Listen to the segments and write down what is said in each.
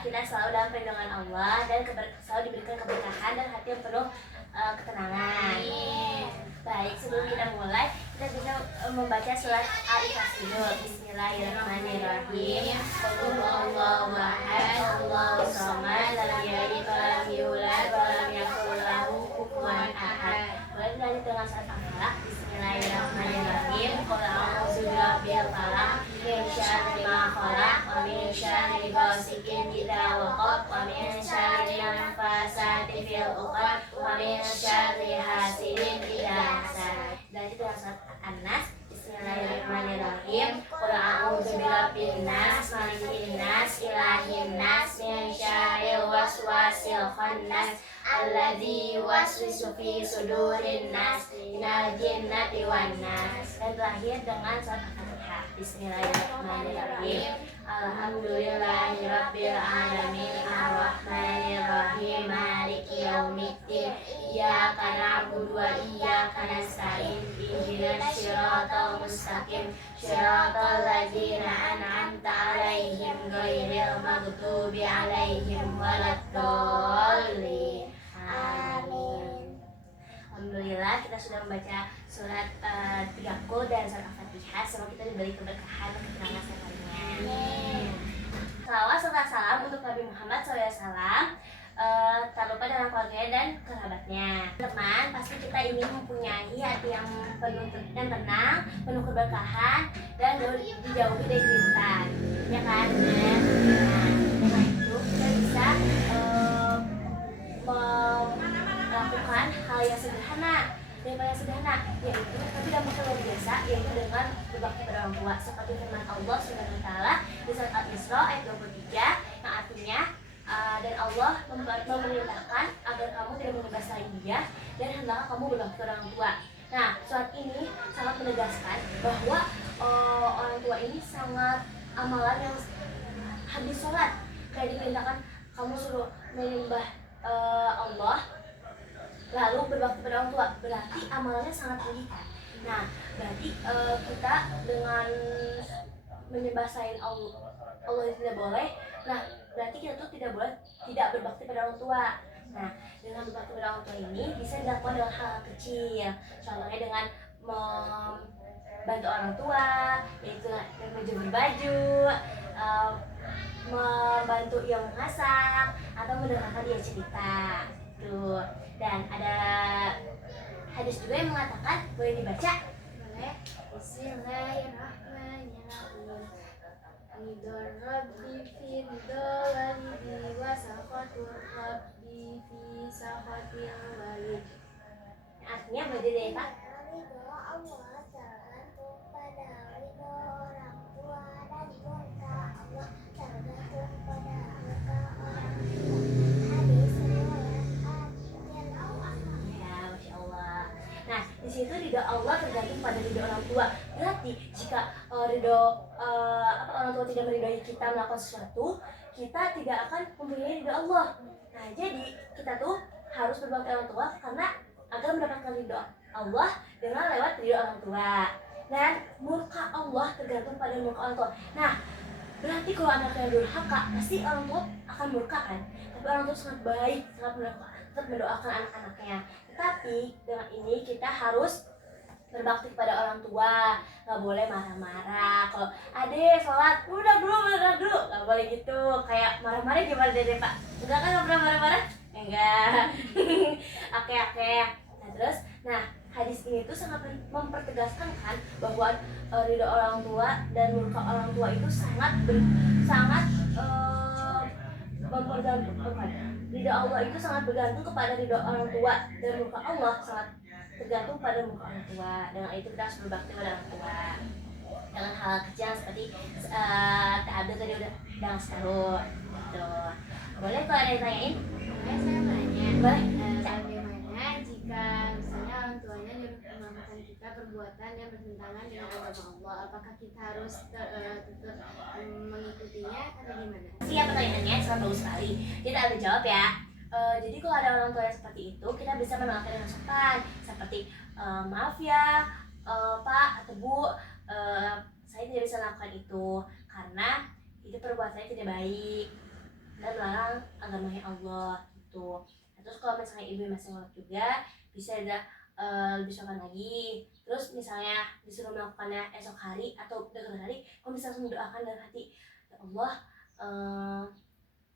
kita selalu dalam perlindungan Allah dan selalu diberikan keberkahan dan hati yang penuh ketenangan. Baik, sebelum kita mulai, kita bisa membaca surat Al-Ikhlas dulu. Bismillahirrahmanirrahim. Qul huwallahu ahad, Allahus samad, lam yalid wa lam yulad wa lam yakul lahu kufuwan ahad. Boleh dilanjut dengan surat Al-Falaq. Bismillahirrahmanirrahim. Qul a'udzu birabbil falaq, min syarri ma khalaq, wa min syarri ghasiqin idza waqab, wa min syarri nafasati fil 'uqad, wa min syarri hasidin idza hasad. Dan itu dengan surat An-Nas. Bismillahirrahmanirrahim. Qul a'udzu birabbin nas, malikin nas, ilahin nas, min syarril waswasil khannas, alladzi yuwaswisu fi sudurin nas, minal jinnati wan nas. Dan terakhir dengan surat Al-Fatihah. Bismillahirrahmanirrahim. Alhamdulillahirabbil alamin, arrahmanirrahim, maliki yaumiddin, iyyaka na'budu wa iyyaka nasta'in, ihdinas siratal mustaqim, siratal ladzina an'amta 'alaihim ghairil maghdubi 'alaihim waladdallin. Amin. Alhamdulillah, kita sudah membaca surat 30 dan surat Al-Fatihah. Semoga kita diberi keberkahan dan ketenangan setiap harinya. Salawat serta salam untuk Nabi Muhammad SAW, tak lupa dengan keluarganya dan kerabatnya. Teman, pasti kita ingin mempunyai hati yang penuh dan tenang, penuh keberkahan, dan dijauhi dari keributan, ya kan? Nah, dengan itu kita bisa melakukan hal yang sederhana, yaitu tapi dampaknya luar biasa, yaitu dengan berbakti pada orang tua, seperti firman Allah Subhanahu wa taala di surat Al-Isra ayat 23 yang artinya dan Allah memerintahkan agar kamu tidak menyebasahi dia dan hendaklah kamu berbakti pada orang tua. Nah, surat ini sangat menegaskan bahwa orang tua ini sangat amalan yang habis sholat, kayak diperintahkan kamu suruh menyembah Allah lalu berbakti pada orang tua, berarti amalannya sangat tinggi kan. Nah, berarti kita dengan menyembah Allah yang tidak boleh, nah berarti kita tuh tidak boleh tidak berbakti pada orang tua. Nah, dengan berbakti pada orang tua ini bisa dilakukan dengan hal kecil, contohnya dengan membantu orang tua, yaitu dengan menjemur baju, membantu ia memasak, atau mendengarkan dia cerita tuh. Dan ada hadis juga yang mengatakan, boleh dibaca? Boleh. Bismillahirrahmanirrahim. Ridho Rabbi fi ridho walidi wa sakhatur Rabbi fi sakhatil walid. Artinya belajar dari Pak? Ridho Allah tergantung pada ridho orang tua, dan murka Allah tergantung pada murka orang tua. Hadis riwayat ya, Masya Allah. Nah, di situ ridho Allah tergantung pada ridho orang tua. Berarti jika orang tua tidak meridhoi kita melakukan sesuatu, kita tidak akan mempunyai ridho Allah. Nah, jadi kita tuh harus berbakti orang tua karena agar mendapatkan ridho Allah dengan lewat ridho orang tua. Dan murka Allah tergantung pada murka orang tua. Nah, berarti kalau anaknya durhaka, pasti orang tua akan murka kan. Tapi orang tua sangat baik, tetap mendoakan anak-anaknya. Tetapi dengan ini kita harus berbakti kepada orang tua, nggak boleh marah-marah. Kalau ade sholat, udah dulu, nggak boleh gitu. Kayak marah-marah gimana dede Pak? Enggak kan, nggak pernah marah-marah? Enggak. Oke. Nah hadis ini tuh sangat mempertegaskan kan bahwa ridho orang tua dan murka orang tua itu sangat ridho Allah itu sangat bergantung kepada ridho orang tua, dan murka Allah sangat tergantung pada murka orang tua. Dengan itu kita harus berbakti pada orang tua dengan hal kecil seperti ta'abdu tadi udah selalu gitu. Boleh kalau ada yang tanyain? Boleh, saya mau nanya. Boleh. Bagaimana jika misalnya orang tuanya melakukan kita perbuatan yang bertentangan dengan agama Allah, apakah kita harus tetap mengikutinya atau gimana? Siap, pertanyaannya sangat bagus sekali. Kita ada jawab ya. Jadi kalau ada orang tua yang seperti itu, kita bisa menolaknya dengan sopan, seperti maaf ya Pak atau Bu, saya tidak bisa melakukan itu karena itu perbuatannya tidak baik. dan melarang agamanya Allah gitu. Nah, terus kalau misalnya ibu masih nolak juga, bisa ada lebih sopan lagi. Terus misalnya disuruh melakukannya esok hari atau dekat hari, kamu bisa langsung mendoakan dalam hati, ya Allah,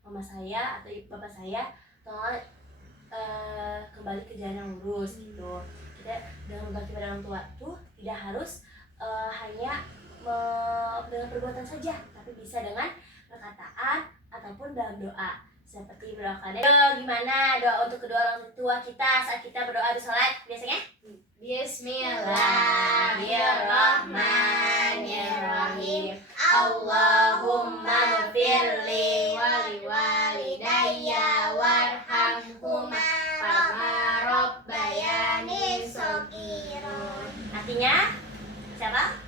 mama saya atau bapak saya tolong kembali ke jalan yang lurus gitu. Kita dengan berbakti pada orang tua tuh tidak harus hanya dengan perbuatan saja, tapi bisa dengan perkataan ataupun dalam doa. Seperti berdoakan. Gimana doa untuk kedua orang tua kita saat kita berdoa di sholat biasanya? Bismillahirrahmanirrahim. Allahumma ghfirli wali walidayya warhamhuma kama rabbayani shaghira. Artinya siapa?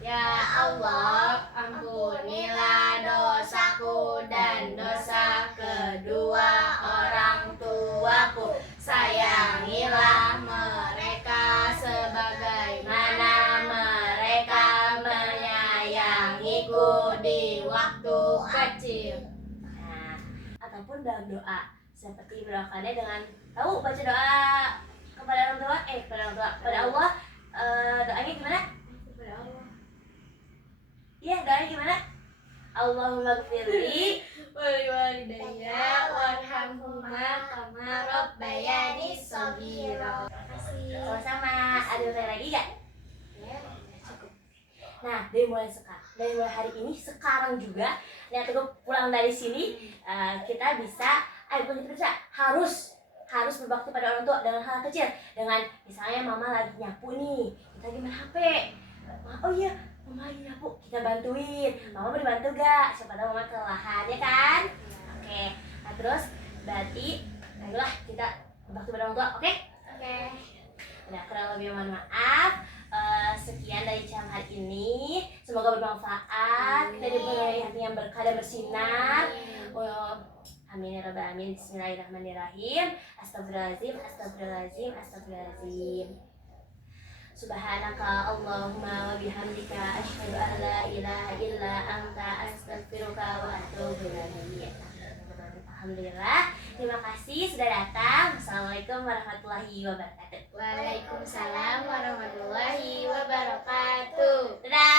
Ya Allah, ampunilah dosaku dan dosa kedua orang tuaku. Sayangilah mereka sebagaimana mereka menyayangiku di waktu kecil. Nah, ataupun dalam doa seperti berdoakannya dengan tahu baca doa kepada orang tua, kepada Allah, doanya gimana? Kepada Allah. Iya, doanya gimana? Allahumma gfirli Wali walidayya warhamhuma kama rabbayani shaghira. Makasih. sama-sama. Ada yang lagi gak? Ya, cukup. Nah, dari mulai hari ini, sekarang juga, nih aku pulang dari sini, kita bisa, harus berbakti pada orang tua dengan hal kecil. Dengan misalnya mama lagi nyapu nih, kita lagi main HP. Oh iya, mama lagi nyapu, kita bantuin. Mama mau dibantu gak? Siapa tahu mama kelelahan, ya kan? Oke. Nah terus berarti, ayolah kita berbakti pada orang tua, oke? Oke. Nah, kurang lebih mohon maaf. Sekian dari ceramah hari ini. Semoga bermanfaat. Kita diberi hati yang berkah dan bersinar. Amin ya rabbal alamin. Bismillahirrahmanirrahim. Astagfirullahaladzim. Subhanaka Allahumma wa bihamdika asyhadu an la ilaha illa anta astaghfiruka wa atubu ilaik. Alhamdulillah. Terima kasih sudah datang. Assalamualaikum warahmatullahi wabarakatuh. Waalaikumsalam warahmatullahi wabarakatuh. Dadah.